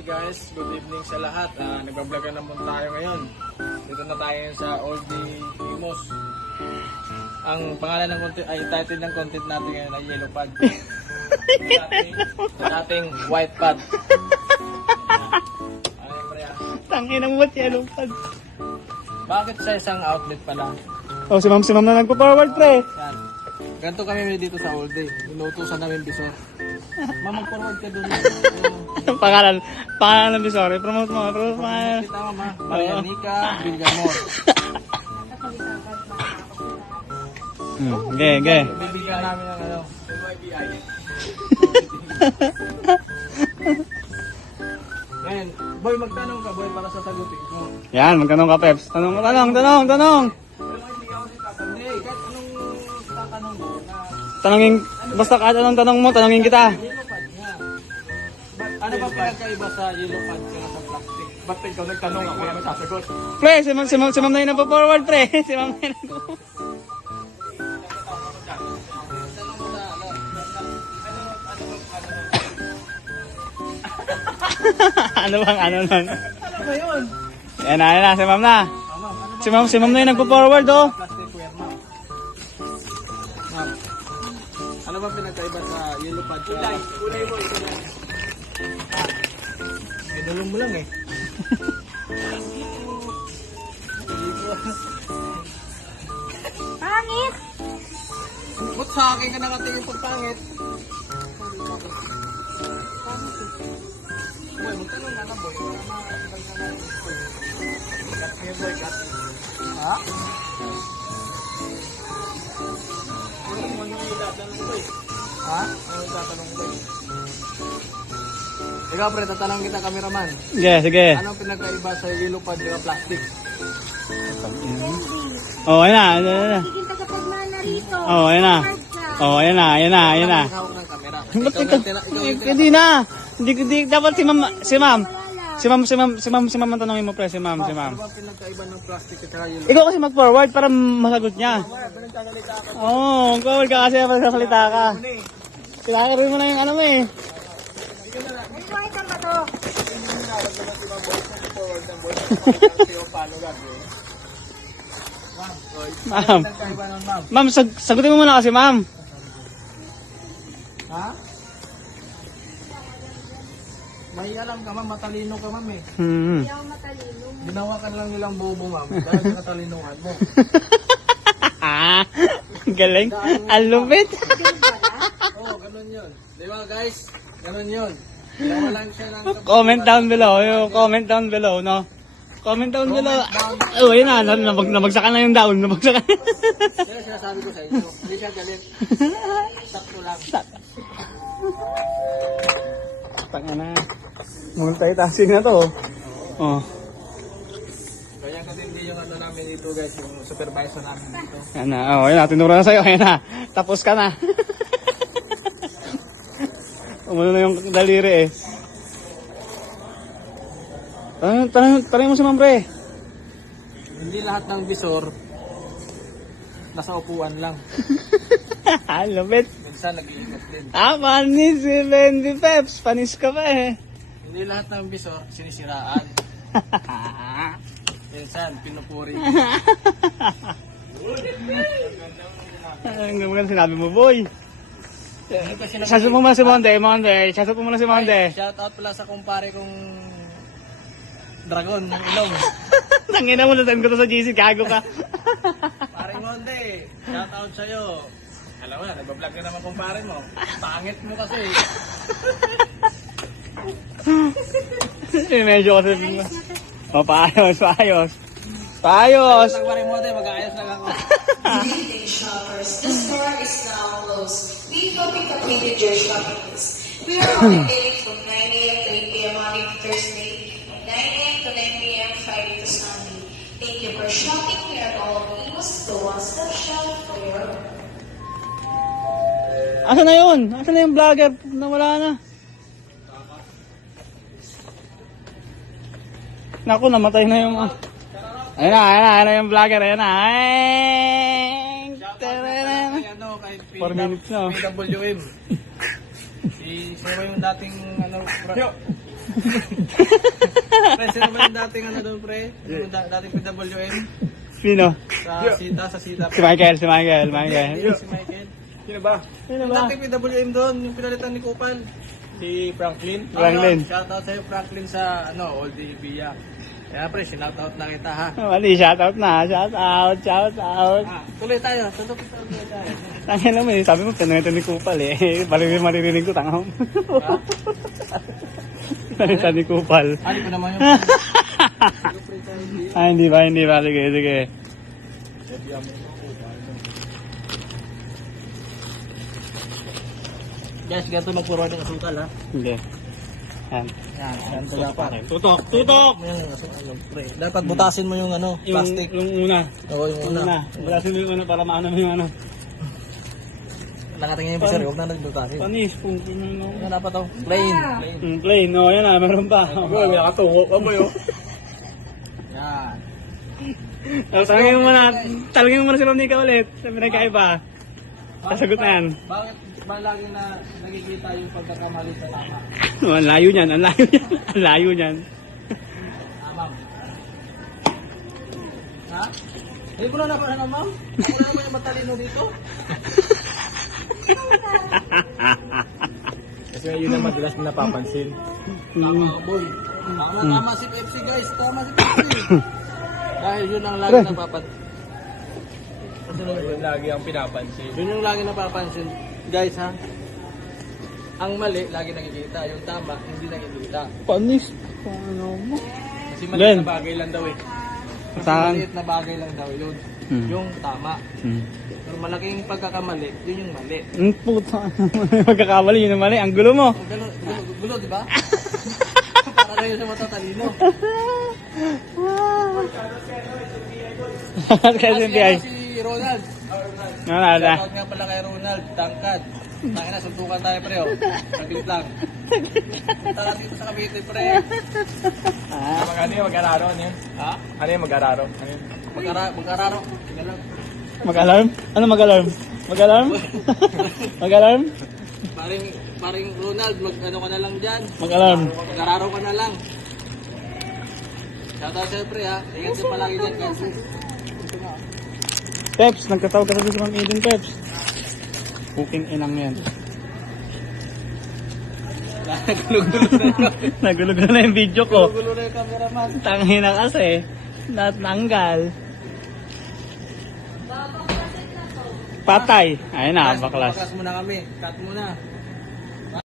Guys, good evening sa lahat. Nagbablog naman tayo ngayon. Dito na tayo sa Old Limos. Ang pangalan ng content ay title ng content natin ngayon ay Yellow Pad. Dating White Pad. Ano yung pre? Tangin ang what Yellow Pad. Bakit sa isang outlet pala? Oh, si ma'am na nagpo-forward pre. Yan. Ganito kami dito sa Old Day. Inutusan namin bisor. Ma'am, mag-forward ka doon. pangalan ng bisore. Promote mo. Kita mama. Marianica Villamor. Okay. Bibigyan namin ng ano. Ngayon, boy, magtanong ka, boy, para sa sagutin ko. Yan, magtanong ka, Peps. Tanong. Pero hindi ako hindi, kahit anong tatanong mo na Tanongin, basta kahit anong tanong mo, tanongin kita. yellow pad nga. Ano ba pinagkaiba sa yellow pad kaya sa plastic? Ba't ikaw nagtanong ako na magsasagot? Pre, si ma'am na yung nagpo-forward, pre. Si ma'am na yung nagpo-forward. Tanong mo sa Ano bang ano nun? ano ba yun? Yan na, si ma'am na. Ma'am, ano Si ma'am na yung nagpo-forward, oh. plasticware, ma'am? Ma'am, ano ba pinagkaiba sa yellow pad? Kulay mo, kulay. Pinulong mo lang eh. Pangit! Ba't sa akin ka nakatingin pag pangit? Boy, magtanong ka na, boy. Para makakasabay ka na. Cut me, boy, cut. Ha? Ano mo yung itatanong, boy? Ha? Ano yung itatanong, boy? Ikaw, pre, tatanong kita, cameraman. Sige. Anong pinagkaiba sa yellow pad at plastic? Oh, ayan na. Sige, tagapagmana rito. Oh, ayan na. Oh, ayan na. Ang hawak ng camera. Ba't Ikaw ikaw? yung Hindi na. Hindi dapat si ma'am ang tanongin mo, pre. Si ma'am. Ano ba pinagkaiba ng plastic at yellow? Ikaw kasi mag-forward para masagot niya. Mamaya, pinagkagalita ako. Oo, ikaw ka kasi magsasalita ka. Kinakaroon mo na yung ano mo eh. May white ka ba to? Ma'am. Pinagkaiba ng ma'am. Ma'am, sagutin mo muna kasi, ma'am. Ha? May alam ka ma'am, matalino ka ma'am eh. Hmm. Hindi ako matalino. Ginawa ka lang nilang bobo ma'am, dahil sa katalinuhan mo. Ah, galing. Ang lupit. Oo, ganun yun. Di ba guys? Ganun yun. Ginawa lang siya ng... Comment down below. Comment down below, no? Comment down below. Oh, yun na. Nabagsakan na yung down. Nabagsakan. Kaya sinasabi ko sa inyo, hindi siya galit. Sakto lang. Tanga na. Multitasking na to. Oh. Kaya kasi hindi yung ano namin dito guys, yung supervisor namin dito. Yan na. Oh, yun na. Tinuro na sa'yo. Yan na. Tapos ka na. Umano na yung daliri eh. Tanong mo si Ma'am Pre. Hindi lahat ng bisor nasa upuan lang. Lupit. Minsan nag-iingat din. Panis si Bendy Peps. Panis ka pa eh. Hindi lahat ng bisor sinisiraan. Minsan pinupuri. Ang ganda sinabi mo, boy. Shoutout mo muna si Monde. Shoutout mo muna si Monde. Shout out pala sa kumpare kong dragon ng ilong. Tangina mo, nasend ko to sa GC. Gago ka. Paring Monde, shout out sa'yo. Alam mo na, nagbablog ka naman kumpare mo. Pangit mo kasi. Medyo kasi... Oh, paayos. Nagparing Monde, mag-aayos lang ako. Evening shoppers, the store is now closed. We hope you completed your shopping list. We are open from 9 a.m. to 8 p.m. Monday to Thursday, and 9 a.m. to 9 p.m. Friday to Sunday. Thank you for shopping here at All Limos, the one-stop shop for your... Asa na yun? Asa na yung vlogger? Nawala na. Naku, namatay na yung... Ayan na yung vlogger. Ayan na. Kay 4 minutes na. PWM. Si Sino yung dating ano, Pre, sino ba yung dating ano doon, pre? Yung dating PWM? Sino? Sa Sita. Si Michael. Si Michael. Sino ba? Sino Yung dating PWM doon, yung pinalitan ni Kupal. Si Franklin. Franklin. Shoutout sa'yo, Franklin, sa Oldie Via. Kaya pre, sinoutout na kita ha. Mali, shoutout na. Shoutout. Tuloy tayo. Tuloy tayo. Tangin naman eh. Sabi mo, pinagatan ni Kupal eh. Maririnig ko, tanga mo. Pinagatan ni Kupal. Ano pa naman yung... Hindi ba. Sige. Guys, ganito magpuruan ng asukal ha. Hindi. Yan. Yan dapat. Tutok! Yung asukal, pre. Dapat butasin mo yung plastic. Yung una. Oo, yung una. Bulasin mo yung una para maano mo yung ano. Nakatingin yung pisari, huwag na nagbutasin. Panis, kung ano. Yan dapat to. Plain. Plain, no, yan meron pa. May nakatungo ka mo yun. Yan. Talagin mo muna si Ronica ulit. Sa pinagkaiba. Sasagot na yan. Bakit ba lagi na nakikita yung pagkakamali sa tama? Ang layo niyan. Tama. Ha? Hindi ko na napaano, ma'am. Ako na naman yung matalino dito. Kasi yun ang madalas na napapansin. Tama, boy. Tama si Pepsi, guys. Tama si Pepsi. Dahil yun ang lagi napapansin. Kasi yun lagi ang pinapansin. Yun yung lagi napapansin. Guys, ha? Ang mali, lagi nakikita. Yung tama, hindi nakikita. Panis. Paano mo? Kasi maliit na bagay lang daw eh. Kasi Saan? maliit na bagay lang daw yun. Yung tama. Pero malaking pagkakamali, yun yung mali. Ang puta. Magkakamali yun ang mali. Ang gulo mo. Ang gulo, di ba? Para na yun sa matatalino. Kaya si NBI. Si Ronald. Nalala. Shoutout nga pala kay Ronald, tangkad. Tangina, suntukan tayo pre, oh. Sabit lang. Punta ka dito sa Cavite, pre. Ano yung mag-araro? Ano yun? Ha? Ano yung mag-araro? Ano yun? Mag-araro. Mag-alarm? Ano mag-alarm? Mag-alarm? Mag-alarm? Paring Ronald, ano ka na lang dyan. Mag-alarm. Mag-araro ka na lang. Shoutout sa'yo, pre, ha. Ingat ka palagi dyan, guys. Peps, nagkatawag ka sa Ma'am Eden, Peps. Cooking inang yan. Nagulo-gulo na yung video ko. Gulo na yung cameraman. Tanghin na kasi. Natanggal. Patay. Ayun na, baklas. Baklas muna kami. Cut muna.